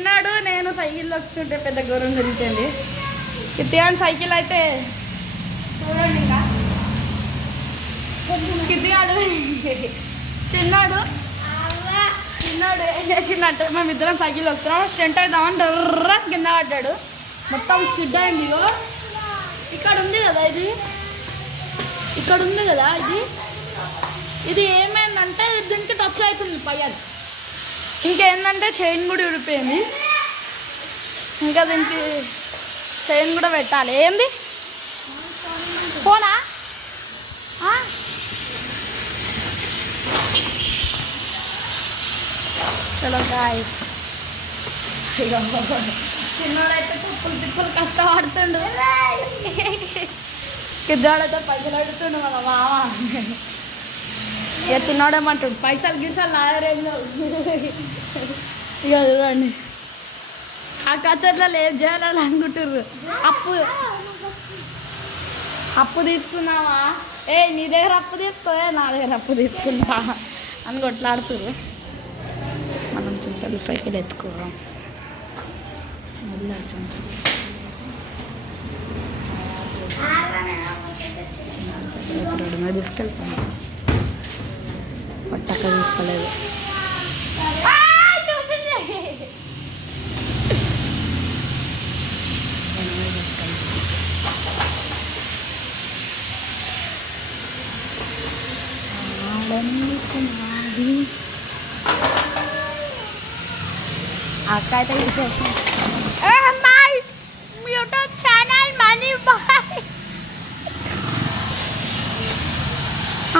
చిన్నాడు నేను సైకిల్ వస్తుంటే పెద్ద గౌరవం జరుగుతుంది. కిట్టిగాని సైకిల్ అయితే చూడండి. ఇంకా కిట్టిగాడు చిన్నాడు ఏం చేసిందంటే మేము ఇద్దరం సైకిల్ వస్తున్నాం. స్టెంట్ అవుతామని డర్ర కింద పడ్డాడు. మొత్తం స్కిడ్ అయింది. ఇక్కడ ఉంది కదా ఇది ఏమైందంటే దీనికి టచ్ అవుతుంది పైన. ఇంకేందంటే చైన్ కూడా విడిపోయింది. ఇంకా దీనికి చైన్ కూడా పెట్టాలి. ఏంది ఫోనా? చలో గాయ్స్, చిన్నోడైతే తిప్పులు కష్టపడుతుండు. పెద్దవాడైతే పైసలు అడుగుతుండు మన మామ. ఇక చిన్నోడేమంటాడు పైసలు గీసాలు నాగరేంలో. ఇక చూడండి ఆ కచ్చర్లలో ఏం చేయాలని అనుకుంటుర్రు. అప్పు తీసుకున్నావా? నీ దగ్గర అప్పు తీసుకోవే, నా దగ్గర అప్పు తీసుకున్నా అని కొట్లాడుతుర్రు. మనం చింతలు సైకిల్ ఎత్తుకోవడం రెడీమేడ్ తీసుకెళ్తాను. పట్టక తీసుకోలేదు. అక్క అయితే యూట్యూబ్ ఛానల్ మనీ బాయ్.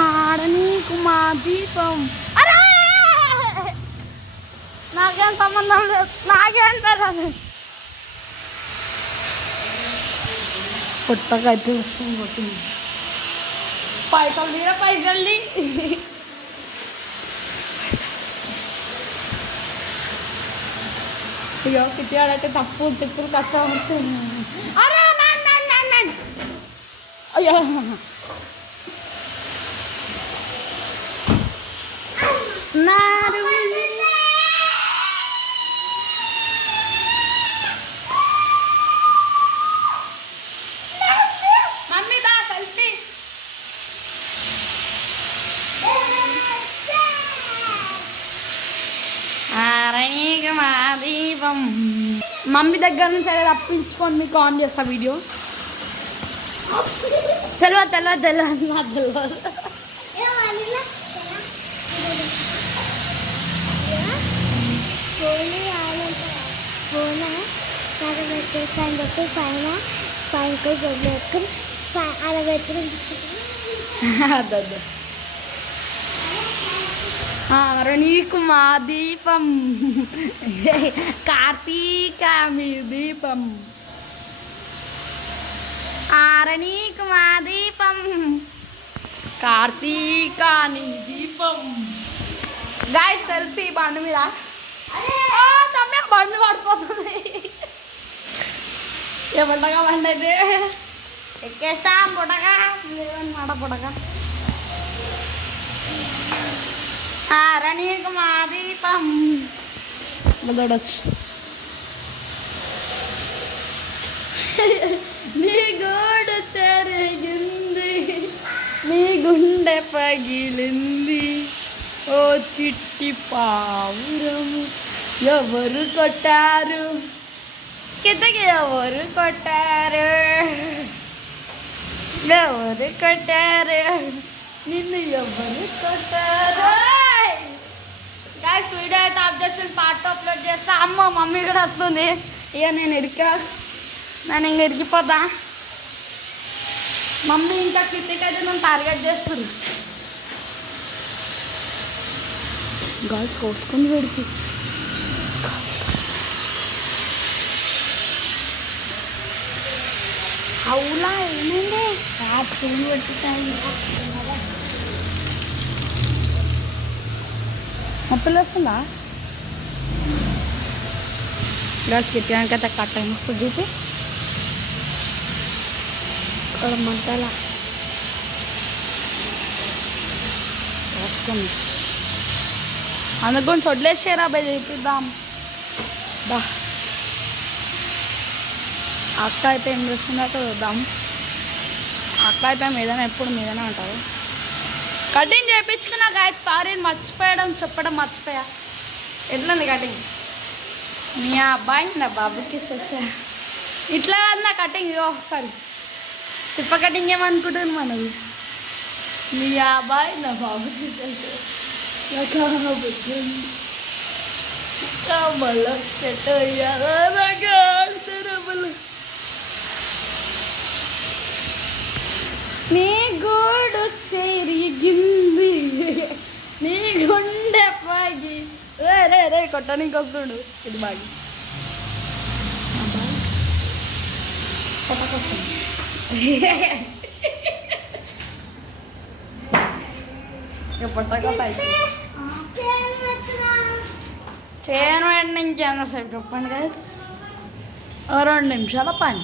ఆడనీకు మా దీపం. అరే నాకేం సంబంధం లేదు, నాకేం తెలియదు. పుట్టకైతే కొట్టింది. పైసలు తీరా పైసల్ని. ఇక కిట్టిగాడైతే తిప్పులు కష్టపడుతుంది. అయ్యో మమ్మీ దా సెల్ఫీ. మా దీపం. మమ్మీ దగ్గర నుంచి అయితే తప్పించుకొని మీకు ఆన్ చేస్తా వీడియో. తెలియదు నాకు తెలియదు. ఫోన్ సగం పెట్టేసాను చెప్పి పైన జబ్బు పెట్టుకుని అలా పెట్టుకుని నీకు మా దీపం, కార్తీక మీ దీపం. నీకు మా దీపం, కార్తీక నీ దీపం. గాయ్స్ సెల్ఫీ బండి మీద. బండి పడిపోతుంది. ఏమంటగా బండి అయితే ఎక్కేసాం. పుడగా లేదన్నమాట. పుడగా నీకు మా దీపం చూడొచ్చు. నీ గోడు చెరిగింది, నీ గుండె పగిలింది, ఓ చిట్టి పావురము. ఎవరు కొట్టారు కిందకి? ఎవరు కొట్టారు నిన్ను? ఎవరు కొట్టారు? గాయ్స్ వీడియో అయితే అప్డేట్ పార్ట్ అప్లోడ్ చేస్తా. అమ్మ మమ్మీ కూడా వస్తుంది. ఇక నేను ఇంక ఇరికిపోతా. మమ్మీ ఇంకా కిట్టికైతే నన్ను టార్గెట్ చేస్తుంది. గాయ్స్ కోసుకొని పెడితే అవులా ఏమైంది? చేయి పెట్టుతాయి. నొప్పులు వస్తుందా? గ్యాస్ కిట్టానికైతే కట్ అయిన చూపి ఇక్కడ మంటలా వేసుకొని అందుకు వదిలేసారా బై చేపిద్దాం. బా అక్క అయితే ఏం చేస్తుందో చూద్దాం. అక్క అయితే మీదనే ఎప్పుడు మీదనే ఉంటారు. కటింగ్ చేయించుకున్నా గాయస్. సారీ చెప్పడం మర్చిపోయా. ఎట్లుంది కటింగ్? మీ అబ్బాయి నా బాబుకి స్పెషల్. ఇట్లా నా కటింగ్ ఒకసారి చిప్ప కటింగ్ ఏమనుకుంటాను మనది. మీ అబ్బాయి నా బాబుకి స్పెషల్. మళ్ళీ నీ గూడు చెరిగింది నీ గుండె పాగి రే రే రే కొట్టడానికి వస్తుడు. ఇది బాగి పట్టకొస్తాయి చేయను వెంటనే ఇంకేంతసేపు చెప్పండి గైస్. 2 నిమిషాల పని.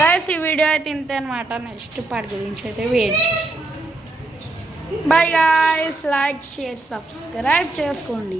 గైస్ ఈ వీడియో అయితే ఇంతే అనమాట. నెక్స్ట్ పార్ట్ గురించి అయితే వెయిట్ చేసి. Bye guys. Like share subscribe చేసుకోండి.